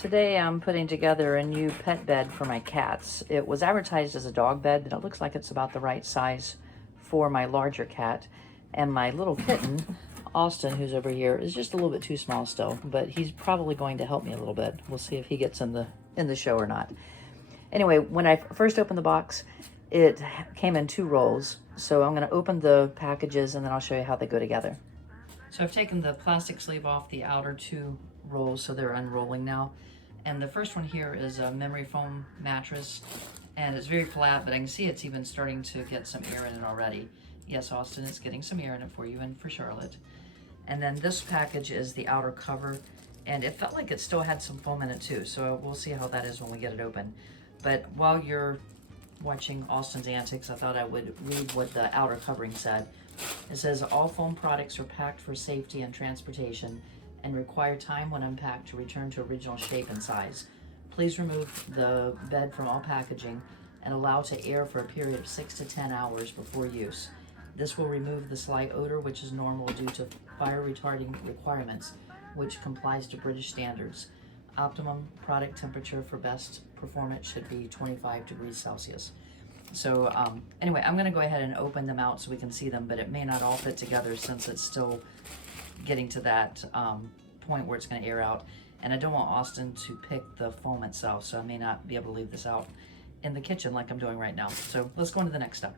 Today I'm putting together a new pet bed for my cats. It was advertised as a dog bed, but it looks like it's about the right size for my larger cat. And my little kitten, Austin, who's over here, is just a little bit too small still, but he's probably going to help me a little bit. We'll see if he gets in the show or not. Anyway, when I first opened the box, it came in 2 rolls. So I'm going to open the packages and then I'll show you how they go together. So I've taken the plastic sleeve off the outer 2 rolls, so they're unrolling now. And the first one here is a memory foam mattress, and it's very flat, but I can see it's even starting to get some air in it already. Yes, Austin, it's getting some air in it for you and for Charlotte. And then this package is the outer cover, and it felt like it still had some foam in it too, so we'll see how that is when we get it open. But while you're watching Austin's antics, I thought I would read what the outer covering said. It says, all foam products are packed for safety and transportation and require time when unpacked to return to original shape and size. Please remove the bed from all packaging and allow to air for a period of 6 to 10 hours before use. This will remove the slight odor, which is normal due to fire retarding requirements, which complies to British standards. Optimum product temperature for best performance should be 25 degrees Celsius. So anyway, I'm gonna go ahead and open them out so we can see them, but it may not all fit together since it's still getting to that point where it's gonna air out. And I don't want Austin to pick the foam itself, so I may not be able to leave this out in the kitchen like I'm doing right now. So let's go on to the next step.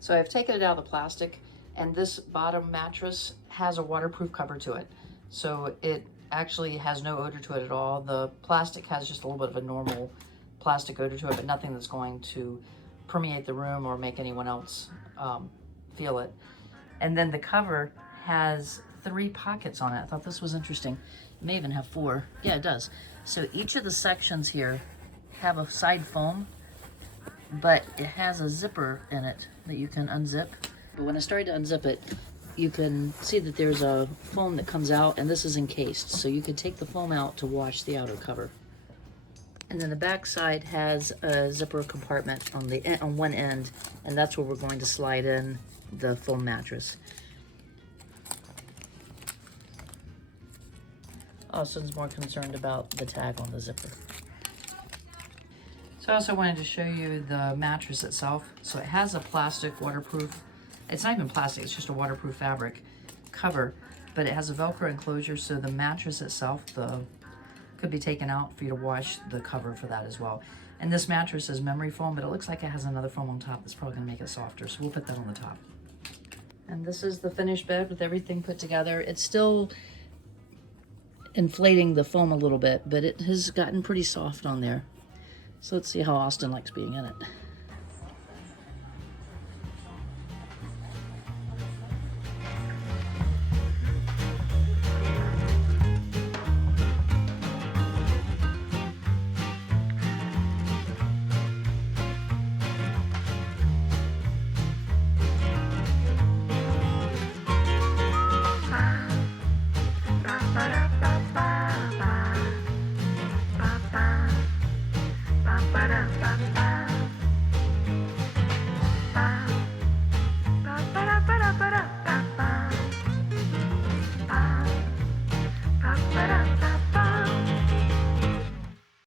So I've taken it out of the plastic, and this bottom mattress has a waterproof cover to it. So it actually has no odor to it at all. The plastic has just a little bit of a normal plastic odor to it, but nothing that's going to permeate the room or make anyone else feel it. And then the cover has 3 pockets on it. I thought this was interesting. It may even have 4. Yeah, it does. So each of the sections here have a side foam, but it has a zipper in it that you can unzip. But when I started to unzip it, you can see that there's a foam that comes out, and this is encased. So you could take the foam out to wash the outer cover. And then the back side has a zipper compartment on one end, and that's where we're going to slide in the foam mattress. Austin's more concerned about the tag on the zipper. So I also wanted to show you the mattress itself. So it has a plastic waterproof, it's not even plastic, it's just a waterproof fabric cover, but it has a Velcro enclosure, so the mattress itself could be taken out for you to wash the cover for that as well. And this mattress is memory foam, but it looks like it has another foam on top that's probably gonna make it softer, so we'll put that on the top. And this is the finished bed with everything put together. It's still inflating the foam a little bit, but it has gotten pretty soft on there. So let's see how Austin likes being in it.